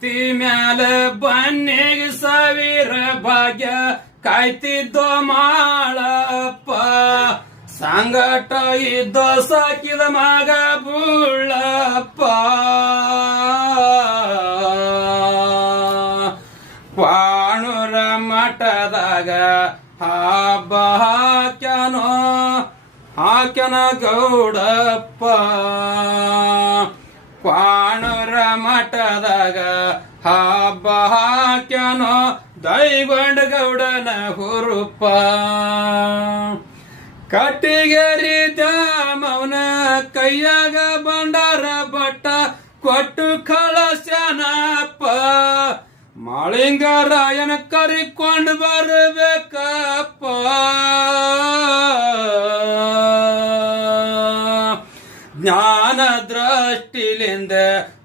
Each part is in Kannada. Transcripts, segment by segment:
ಭಕ್ತಿ ಮ್ಯಾಲ ಬನ್ನಿಗೆ ಸಾವಿರ ಭಾಗ್ಯ ಕಾಯ್ತಿದ್ದೋ ಮಾಳಪ್ಪ ಸಂಗಟ ಇದ್ದೋ ಸಾಕಿದ ಮಗ ಬುಳ್ಳಪ್ಪ ಕ್ವಾಣೂರ ಮಠದಾಗ ಹಬ್ಬ ಹಾಕ್ಯನ ಗೌಡಪ್ಪ ಕ್ವಾಣೂರ ಮಠದಾಗ ಹಬ್ಬ ಹಾಕ್ಯನೋ ದೈಗೊಂಡ ಗೌಡನ ಹುರುಪ ಕಟ್ಟಿಗೆರಿ ದ್ಯಾಮವನ ಕೈಯಾಗ ಬಂಡಾರ ಬಟ್ಟ ಕೊಟ್ಟು ಕಳಸ್ಯಾನಪ್ಪ ಮಾಳಿಂಗರಾಯನ ಕರಿಕೊಂಡು ಬರಬೇಕಪ್ಪ ಜ್ಞಾನ ದೃಷ್ಟಿಲಿಂದ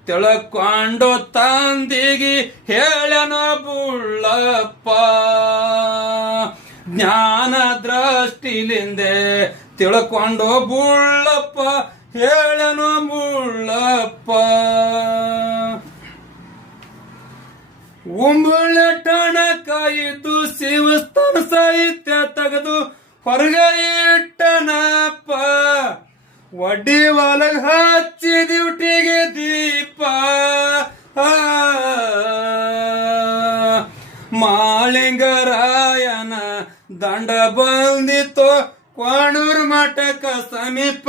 ತಿಳ್ಕೊಂಡು ತಂದಿಗಿ ಹೇಳನ ಬುಳ್ಳಪ್ಪ ಜ್ಞಾನ ದೃಷ್ಟಿಲಿಂದ ತಿಳ್ಕೊಂಡು ಬುಳ್ಳಪ್ಪ ಹೇಳನು ಬುಳ್ಳಪ್ಪ ಉಂಬುಳ್ಳೆ ಟಣಕಾಯಿದ್ದು ಶಿವಸ್ಥಾನ ಸಾಹಿತ್ಯ ತೆಗೆದು ಹೊರಗೆ ಇಟ್ಟನಪ್ಪ ವಡ್ಡಿ ಒಳಗ ಹಚ್ಚಿ ಡ್ಯೂಟಿಗೆ ದೀಪ ಮಾಳಿಂಗರಾಯನ ದಂಡ ಬಂದಿತ್ತು ಕ್ವಾಣೂರ್ ಮಠಕ ಸಮೀಪ